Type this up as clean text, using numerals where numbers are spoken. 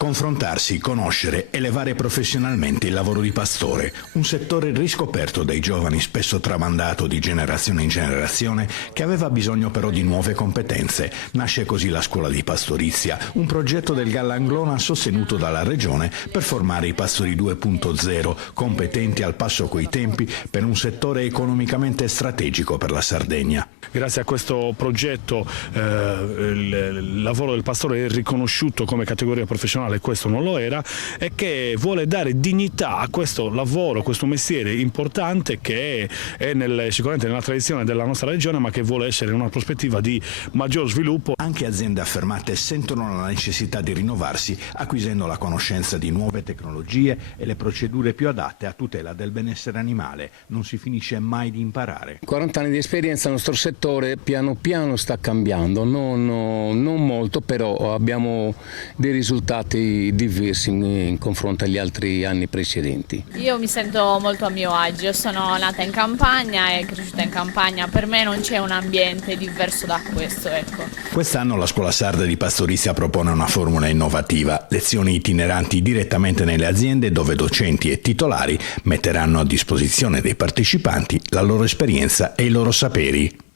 Confrontarsi, conoscere, elevare professionalmente il lavoro di pastore, un settore riscoperto dai giovani, spesso tramandato di generazione in generazione, che aveva bisogno però di nuove competenze. Nasce così la scuola di pastorizia, un progetto del Gallanglona sostenuto dalla Regione per formare i pastori 2.0, competenti al passo coi tempi per un settore economicamente strategico per la Sardegna. Grazie a questo progetto il lavoro del pastore è riconosciuto come categoria professionale, questo non lo era, e che vuole dare dignità a questo lavoro, questo mestiere importante che è sicuramente nella tradizione della nostra regione, ma che vuole essere in una prospettiva di maggior sviluppo. Anche aziende affermate sentono la necessità di rinnovarsi, acquisendo la conoscenza di nuove tecnologie e le procedure più adatte a tutela del benessere animale. Non si finisce mai di imparare. 40 anni di esperienza, il nostro settore piano piano sta cambiando, non molto, però abbiamo dei risultati diversi in confronto agli altri anni precedenti. Io mi sento molto a mio agio, sono nata in campagna e cresciuta in campagna, per me non c'è un ambiente diverso da questo, ecco. Quest'anno la Scuola Sarda di Pastorizia propone una formula innovativa, lezioni itineranti direttamente nelle aziende dove docenti e titolari metteranno a disposizione dei partecipanti la loro esperienza e i loro saperi.